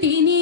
তিনি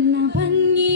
那万一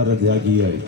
പ്രിയമുള്ളവരെ പ്രതികാരത്യാഗിയായി